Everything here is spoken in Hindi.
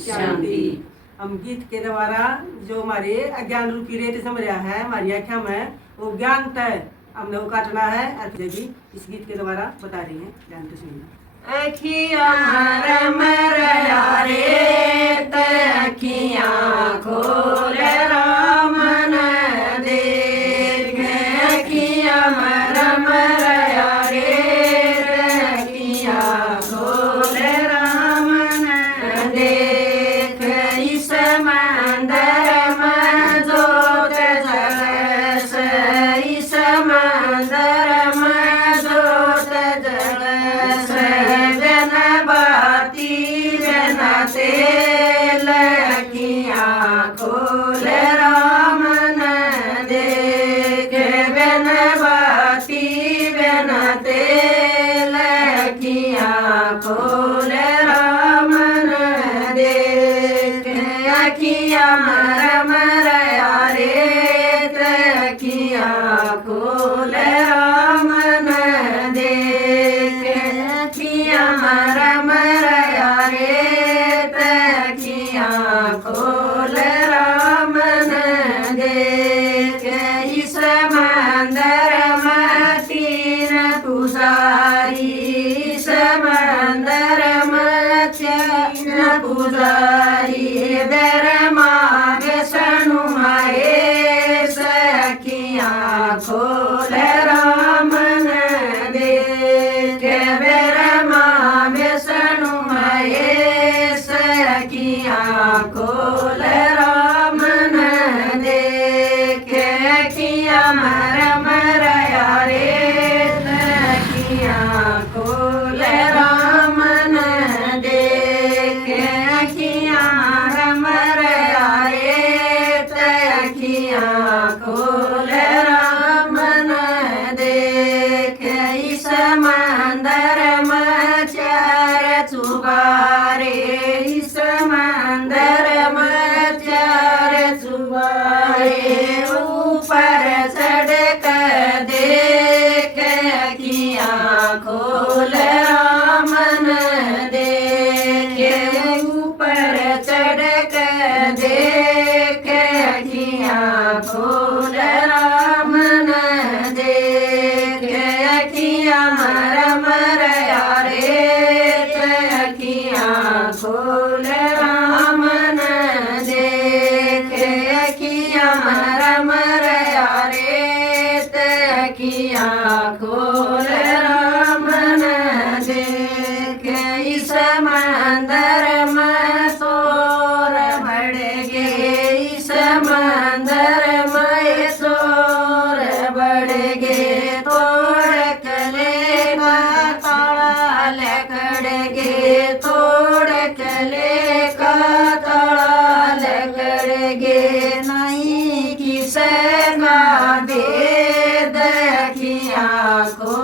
शांति। हम गीत के द्वारा जो हमारे अज्ञान रूपी रेत सम रहा है हमारी आँखों में, वो ज्ञान तय हमने वो काटना है। और जी इस गीत के द्वारा बता रही हैं, ध्यान से सुनिए। अखियाँ मरम रया रे अखियाँ खोल राम न देख, अखियाँ मरम रया रे अखियाँ खोल राम न देख, इस मंदर में जोत जलस, इस मंदर में जोत जलस, बिन बाती बिन तेल अखियाँ खोल राम न देख, बिन बाती बिन तेल अखियाँ खोल राम न देख, अखियाँ मरम रया रे अखियाँ खोल राम न देख, अखियाँ मरम रया रे अखियाँ खोल राम न देख, इस मंदर में तीन पुजारी, इस मंदर में तीन पुजारी, ब्रह्मा विष्णु महेश अखियाँ खोल राम न देख, ब्रह्मा विष्णु महेश अखियाँ खोल राम न देख, अखियाँ मरम रया रे अखियाँ खोल राम न देख, अखियाँ मरम रया रे अखियाँ खोल राम न देख, इस मंदर में चार चुबारे, इस मंदर में चार चुबारे, ऊपर चढ़ कर देख अखियाँ खोल राम न देख, ऊपर चढ़ कर देख अखियाँ खोल राम न देख, अखियाँ मरम रया रे अखियाँ खोल राम न देख, अखियाँ मरम रया रे अखियाँ खोल राम न देख, इस मंदर में शोर बढ़ गे, इस मंदर में शोर बढ़ गे, तोड़ कले का ताला लकड़ गे, तोड़ कले का ताला लकड़ गे, नहीं किस ना दे अखियाँ को